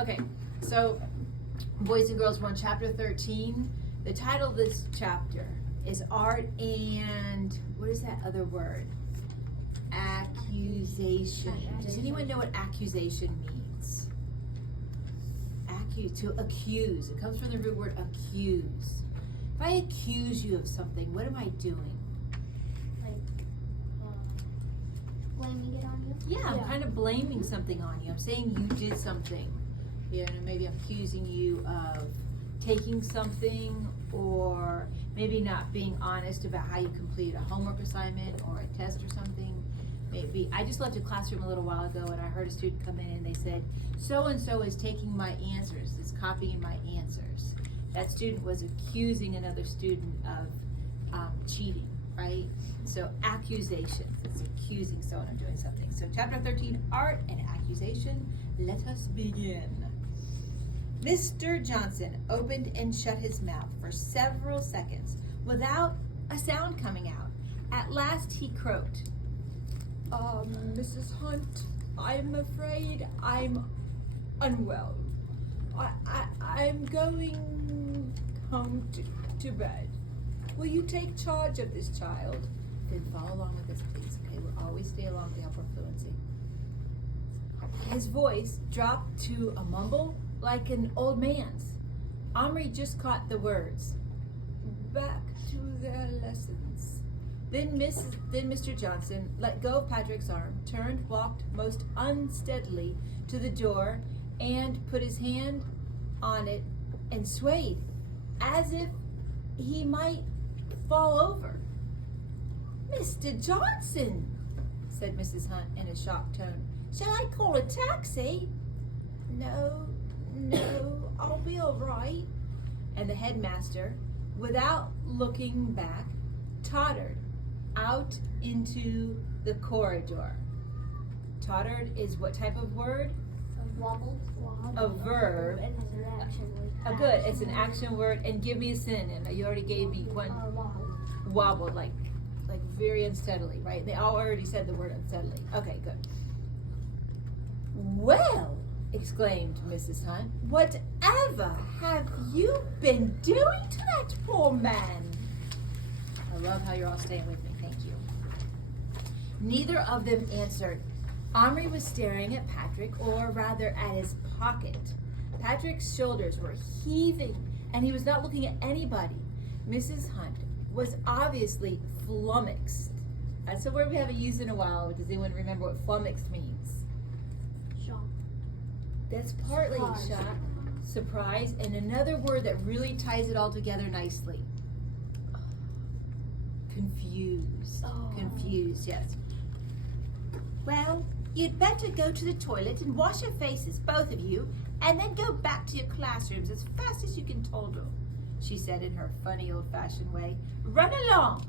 Okay, so boys and girls, we're on chapter 13. The title of this chapter is Art and, what is that other word? Accusation. Does anyone know what accusation means? To accuse. It comes from the root word accuse. If I accuse you of something, what am I doing? Blaming it on you? Yeah, I'm kind of blaming something on you. I'm saying you did something. You know, maybe I'm accusing you of taking something, or maybe not being honest about how you completed a homework assignment or a test or something. Maybe I just left a classroom a little while ago and I heard a student come in and they said, so-and-so is taking my answers, is copying my answers. That student was accusing another student of cheating, right? So accusation, it's accusing someone of doing something. So chapter 13, Art and Accusation, let us begin. Mr. Johnson opened and shut his mouth for several seconds without a sound coming out. At last he croaked. Mrs. Hunt, I'm afraid I'm unwell. I'm going home to bed. Will you take charge of this child? Then follow along with us, please. Okay, we'll always stay along to help our fluency. His voice dropped to a mumble like an old man's. Omri just caught the words. Back to their lessons. Then Mr. Johnson let go of Patrick's arm, turned, walked most unsteadily to the door, and put his hand on it and swayed, as if he might fall over. Mr. Johnson, said Mrs. Hunt in a shocked tone, shall I call a taxi? No, I'll be all right. And the headmaster, without looking back, tottered out into the corridor. Tottered is what type of word? Wobbled. A verb. And it's an action word. Good, it's an action word. And give me a synonym. You already gave me one. Wobbled, like very unsteadily, right? They all already said the word unsteadily. Okay, good. Well, exclaimed Mrs. Hunt, whatever have you been doing to that poor man? I love how you're all staying with me. Thank you. Neither of them answered. Omri was staring at Patrick, or rather at his pocket. Patrick's shoulders were heaving, and he was not looking at anybody. Mrs. Hunt was obviously flummoxed. That's a word we haven't used in a while. Does anyone remember what flummoxed means? Shocked. That's partly shock, surprise, and another word that really ties it all together nicely. Confused. Oh. Confused, yes. Well, you'd better go to the toilet and wash your faces, both of you, and then go back to your classrooms as fast as you can toddle, she said in her funny old-fashioned way. Run along.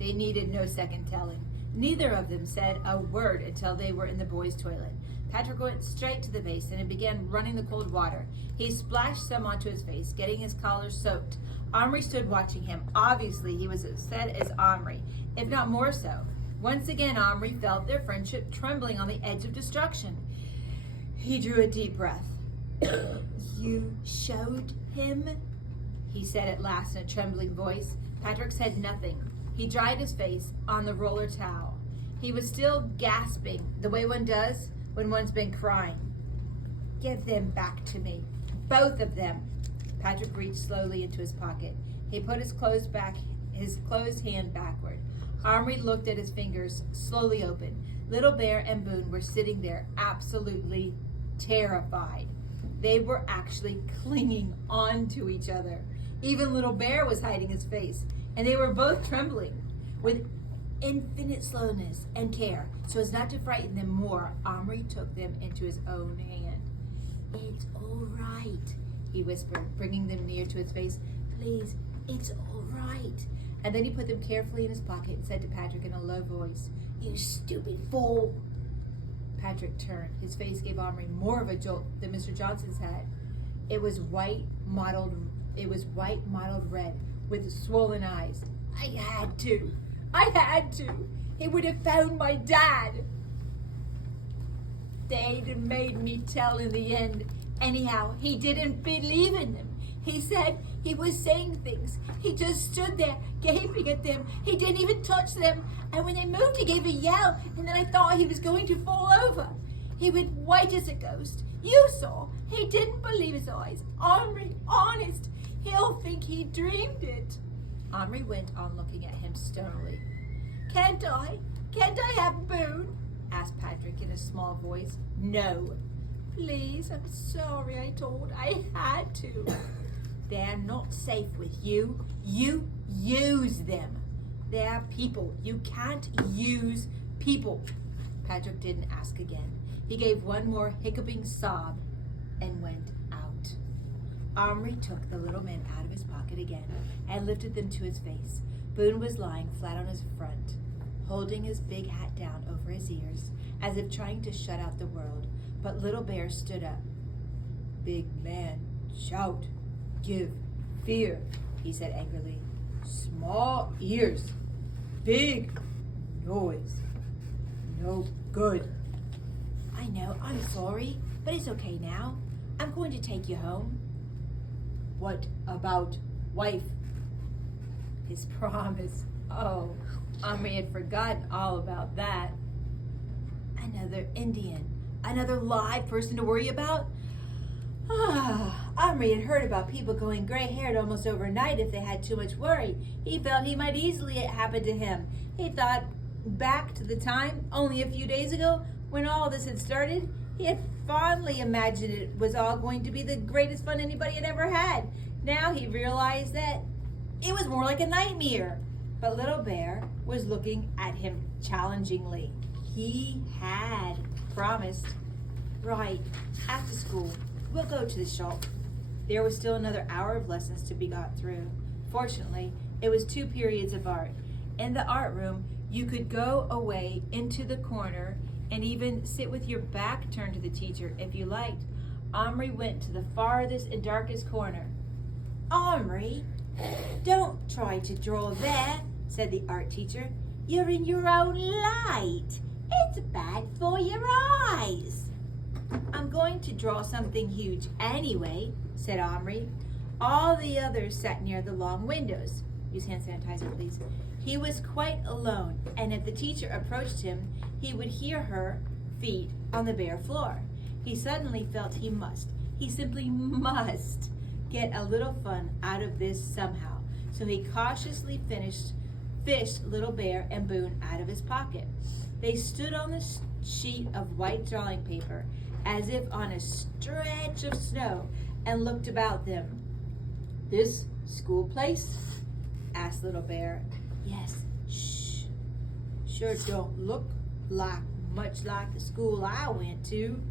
They needed no second telling. Neither of them said a word until they were in the boys' toilet. Patrick went straight to the basin and began running the cold water. He splashed some onto his face, getting his collar soaked. Omri stood watching him. Obviously, he was upset as Omri, if not more so. Once again, Omri felt their friendship trembling on the edge of destruction. He drew a deep breath. You showed him? He said at last in a trembling voice. Patrick said nothing. He dried his face on the roller towel. He was still gasping, the way one does when one's been crying. Give them back to me. Both of them. Patrick reached slowly into his pocket. He put his closed hand backward. Omri looked at his fingers, slowly open. Little Bear and Boone were sitting there, absolutely terrified. They were actually clinging on to each other. Even Little Bear was hiding his face, and they were both trembling. With infinite slowness and care, so as not to frighten them more, Omri took them into his own hand. It's all right, he whispered, bringing them near to his face. Please, it's all right. And then he put them carefully in his pocket and said to Patrick in a low voice, You stupid fool. Patrick turned. His face gave Omri more of a jolt than Mr. Johnson's had. It was white mottled red with swollen eyes. I had to. He would have found my dad. They'd made me tell in the end. Anyhow, he didn't believe in them. He said he was saying things. He just stood there gaping at them. He didn't even touch them. And when they moved, he gave a yell, and then I thought he was going to fall over. He went white as a ghost. You saw. He didn't believe his eyes. Omri, honest, he'll think he dreamed it. Omri went on looking at him stonily. Can't I have Boone? Asked Patrick in a small voice. No. Please, I'm sorry, I told. I had to. They're not safe with you. You use them. They're people. You can't use people. Patrick didn't ask again. He gave one more hiccuping sob and went out. Omri took the little men out of his pocket again and lifted them to his face. Boone was lying flat on his front, holding his big hat down over his ears, as if trying to shut out the world. But Little Bear stood up. Big man, shout, give, fear, he said angrily. Small ears, big noise, no good. I know, I'm sorry, but it's okay now. I'm going to take you home. What about wife? His promise. Oh, Omri had forgotten all about that. Another Indian. Another live person to worry about? Omri had heard about people going gray-haired almost overnight if they had too much worry. He felt he might easily it happen to him. He thought back to the time, only a few days ago, when all this had started. He had fondly imagined it was all going to be the greatest fun anybody had ever had. Now he realized that it was more like a nightmare. But Little Bear was looking at him challengingly. He had promised. Right, after school, we'll go to the shop. There was still another hour of lessons to be got through. Fortunately, it was 2 periods of art. In the art room, you could go away into the corner and even sit with your back turned to the teacher if you liked. Omri went to the farthest and darkest corner. Omri, don't try to draw there, said the art teacher. You're in your own light. It's bad for your eyes. I'm going to draw something huge anyway, said Omri. All the others sat near the long windows. Use hand sanitizer, please. He was quite alone, and if the teacher approached him, he would hear her feet on the bare floor. He suddenly felt he simply must get a little fun out of this somehow. So he cautiously fished Little Bear and Boone out of his pocket. They stood on the sheet of white drawing paper as if on a stretch of snow and looked about them. This school place? Asked Little Bear. Yes. Shh. Sure don't look much like the school I went to.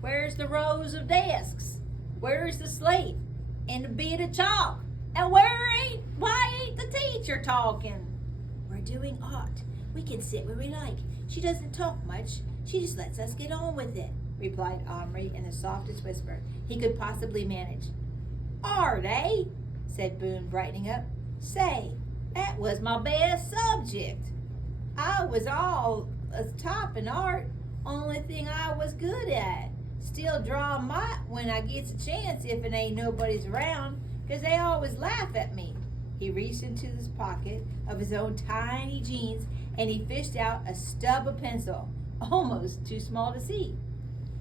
Where's the rows of desks? Where's the slate and a bit of chalk? And why ain't the teacher talking? We're doing art. We can sit where we like. She doesn't talk much. She just lets us get on with it, replied Omri in the softest whisper he could possibly manage. Art, eh? Said Boone, brightening up. Say, that was my best subject. I was all top in art. Only thing I was good at. Still draw might when I gets a chance if it ain't nobody's around, 'cause they always laugh at me. He reached into his pocket of his own tiny jeans and he fished out a stub of pencil, almost too small to see.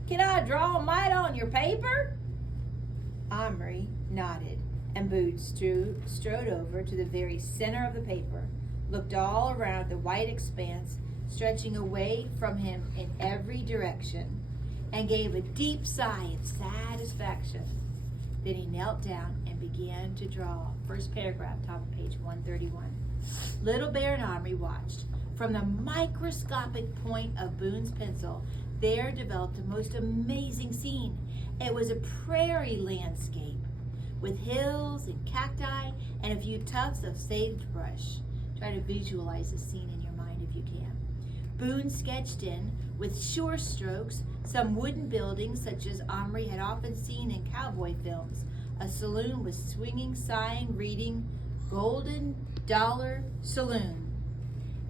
Can I draw a mite on your paper? Omri nodded, and Boone strode over to the very center of the paper, looked all around the white expanse stretching away from him in every direction, and gave a deep sigh of satisfaction. Then he knelt down and began to draw. First paragraph, top of page 131. Little Bear and Omri watched. From the microscopic point of Boone's pencil, there developed a most amazing scene. It was a prairie landscape with hills and cacti and a few tufts of sagebrush. Try to visualize the scene in your mind if you can. Boone sketched in, with sure strokes, some wooden buildings such as Omri had often seen in cowboy films. A saloon with swinging sign reading Golden Dollar Saloon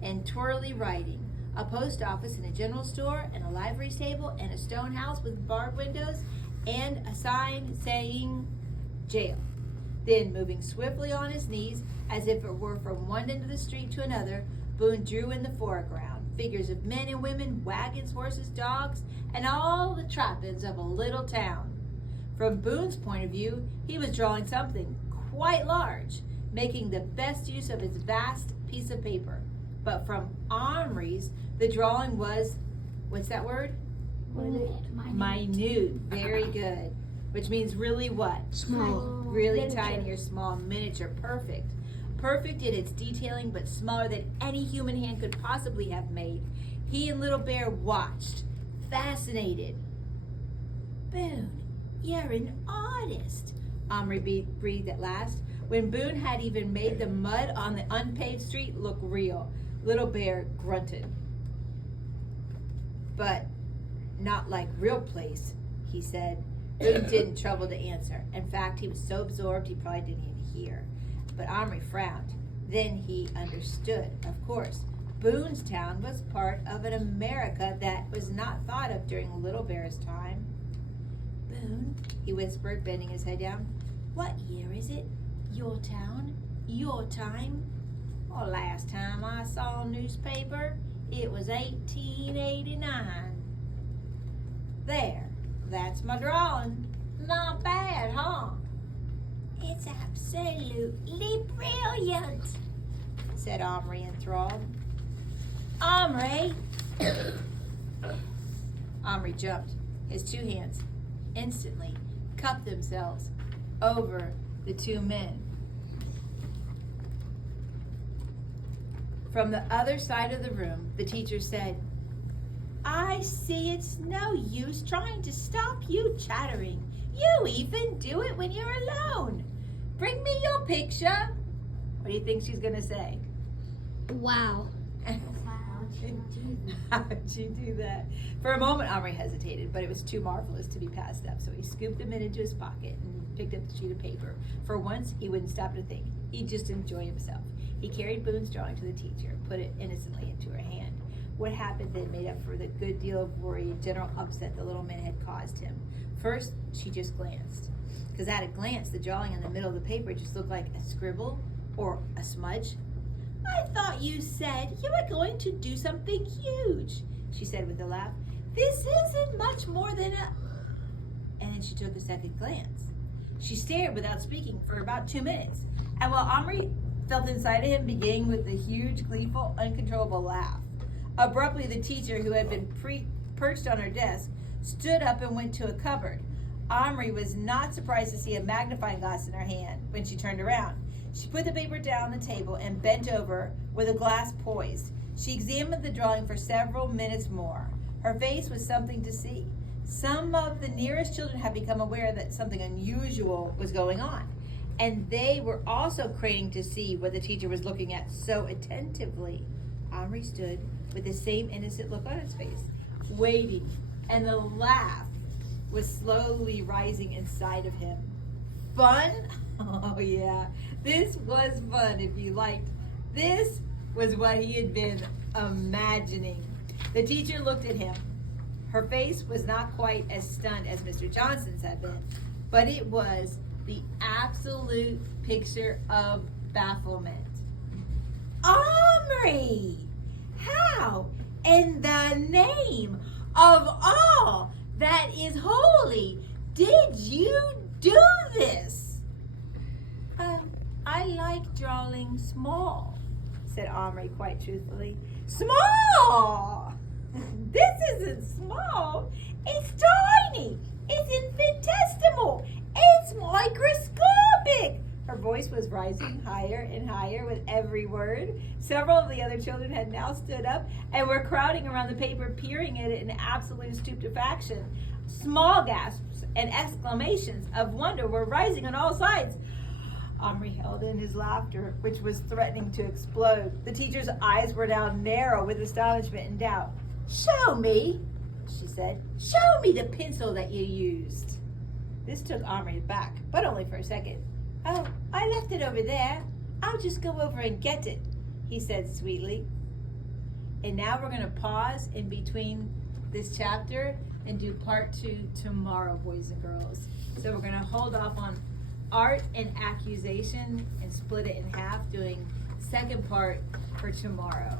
and twirly writing. A post office and a general store and a livery stable and a stone house with barred windows and a sign saying jail. Then, moving swiftly on his knees, as if it were from one end of the street to another, Boone drew in the foreground figures of men and women, wagons, horses, dogs, and all the trappings of a little town. From Boone's point of view, he was drawing something quite large, making the best use of his vast piece of paper. But from Omri's, the drawing was, what's that word? Minute. Very good. Which means really what? Small. Really Miniature. tiny or small, miniature, perfect. Perfect in its detailing, but smaller than any human hand could possibly have made. He and Little Bear watched, fascinated. Boone, you're an artist, Omri breathed at last, when Boone had even made the mud on the unpaved street look real. Little Bear grunted. But not like real place, he said. Boone didn't trouble to answer. In fact, he was so absorbed he probably didn't even hear. But Omri frowned. Then he understood. Of course, Boone's town was part of an America that was not thought of during Little Bear's time. Boone, he whispered, bending his head down. What year is it? Your town? Your time? Well, last time I saw a newspaper, it was 1889. There, that's my drawing. Not bad, huh? It's absolutely brilliant, said Omri enthralled. Omri! Omri jumped. His two hands instantly cupped themselves over the two men. From the other side of the room, the teacher said, I see it's no use trying to stop you chattering. You even do it when you're alone. Bring me your picture. What do you think she's going to say? Wow. How'd you do that? For a moment, Omri hesitated, but it was too marvelous to be passed up, so he scooped them into his pocket and picked up the sheet of paper. For once, he wouldn't stop to think. He'd just enjoy himself. He carried Boone's drawing to the teacher and put it innocently into her hand. What happened then made up for the good deal of worry and general upset the little man had caused him. First, she just glanced. Because at a glance, the drawing in the middle of the paper just looked like a scribble or a smudge. I thought you said you were going to do something huge, she said with a laugh. This isn't much more than a... And then she took a second glance. She stared without speaking for about 2 minutes. And while Omri felt inside of him beginning with a huge, gleeful, uncontrollable laugh. Abruptly, the teacher, who had been perched on her desk, stood up and went to a cupboard. Omri was not surprised to see a magnifying glass in her hand when she turned around. She put the paper down on the table and bent over with a glass poised. She examined the drawing for several minutes more. Her face was something to see. Some of the nearest children had become aware that something unusual was going on, and they were also craning to see what the teacher was looking at so attentively. Omri stood with the same innocent look on his face, waiting, and the laugh was slowly rising inside of him. Fun? Oh yeah, this was fun if you liked. This was what he had been imagining. The teacher looked at him. Her face was not quite as stunned as Mr. Johnson's had been, but it was the absolute picture of bafflement. Omri! How in the name of all that is holy did you do this? I like drawing small, said Omri quite truthfully. Small! This isn't small. It's tiny. It's infinitesimal. It's microscopic. Her voice was rising higher and higher with every word. Several of the other children had now stood up and were crowding around the paper, peering at it in absolute stupefaction. Small gasps and exclamations of wonder were rising on all sides. Omri held in his laughter, which was threatening to explode. The teacher's eyes were now narrow with astonishment and doubt. Show me, she said. Show me the pencil that you used. This took Omri aback, but only for a second. Oh, I left it over there. I'll just go over and get it, he said sweetly. And now we're going to pause in between this chapter and do part 2 tomorrow, boys and girls. So we're gonna hold off on art and accusation and split it in half, doing second part for tomorrow.